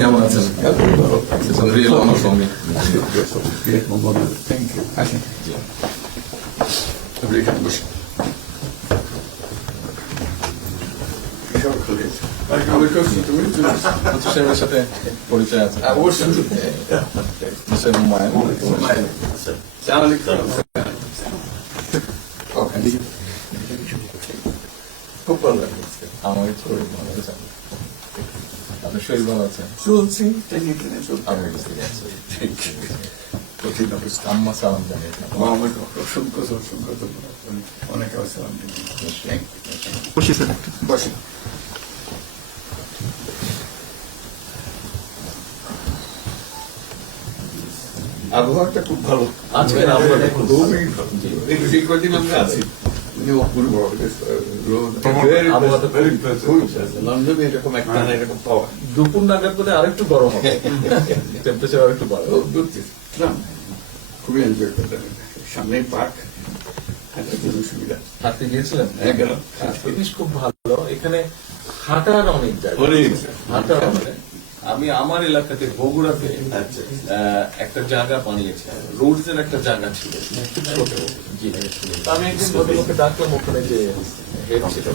কেমন আছেন? Real honour for me. Thank you. আসেন আপনি এখানে বসুন। সাহেবের সাথে পরিচয় আছে অবশ্যই মিস্টার হুমায়ুন। খুব ভালো লাগে। আমার শরীর ভালো আছে। আপনার শরীর ভালো আছে? চলছি টেনে টেনে চলতে আমি বুঝতে পারছি। কঠিন অবস্থা। আম্মা সালাম জানিয়ে আমাকে অসংখ্য অসংখ্য ধন্যবাদ। অনেক আসসালাম। বসি স্যার বসেন। আবহাওয়াটা খুব ভালো। আজকের আবহাওয়াটা খুব ভালো। খুবই ভালো। এই কদিন আমরা আছি অপূর্ব আবহাওয়াটা লন্ডনে এরকম একটা এরকম পাওয়া দুপুর নাগাদ বোধ আরেকটু গরম হবে, টেম্পারেচার আরেকটু বাড়বে। খুবই এনজয় করতে সামনে পার্ক হাঁটার জন্য সুবিধা। হাঁটতে গিয়েছিলেন? হ্যাঁ গেলাম। জিনিস খুব ভালো, এখানে হাঁটার অনেক জায়গা, হাঁটার অনেক। আমি আমার এলাকাতে বগুড়াতে একটা জায়গা বানিয়েছে, রোডস এর একটা জায়গা ছিল ছোট। জি, আমি একদিন ভদ্রলোককে ডাকলাম, ওখানে যে হেড ছিল,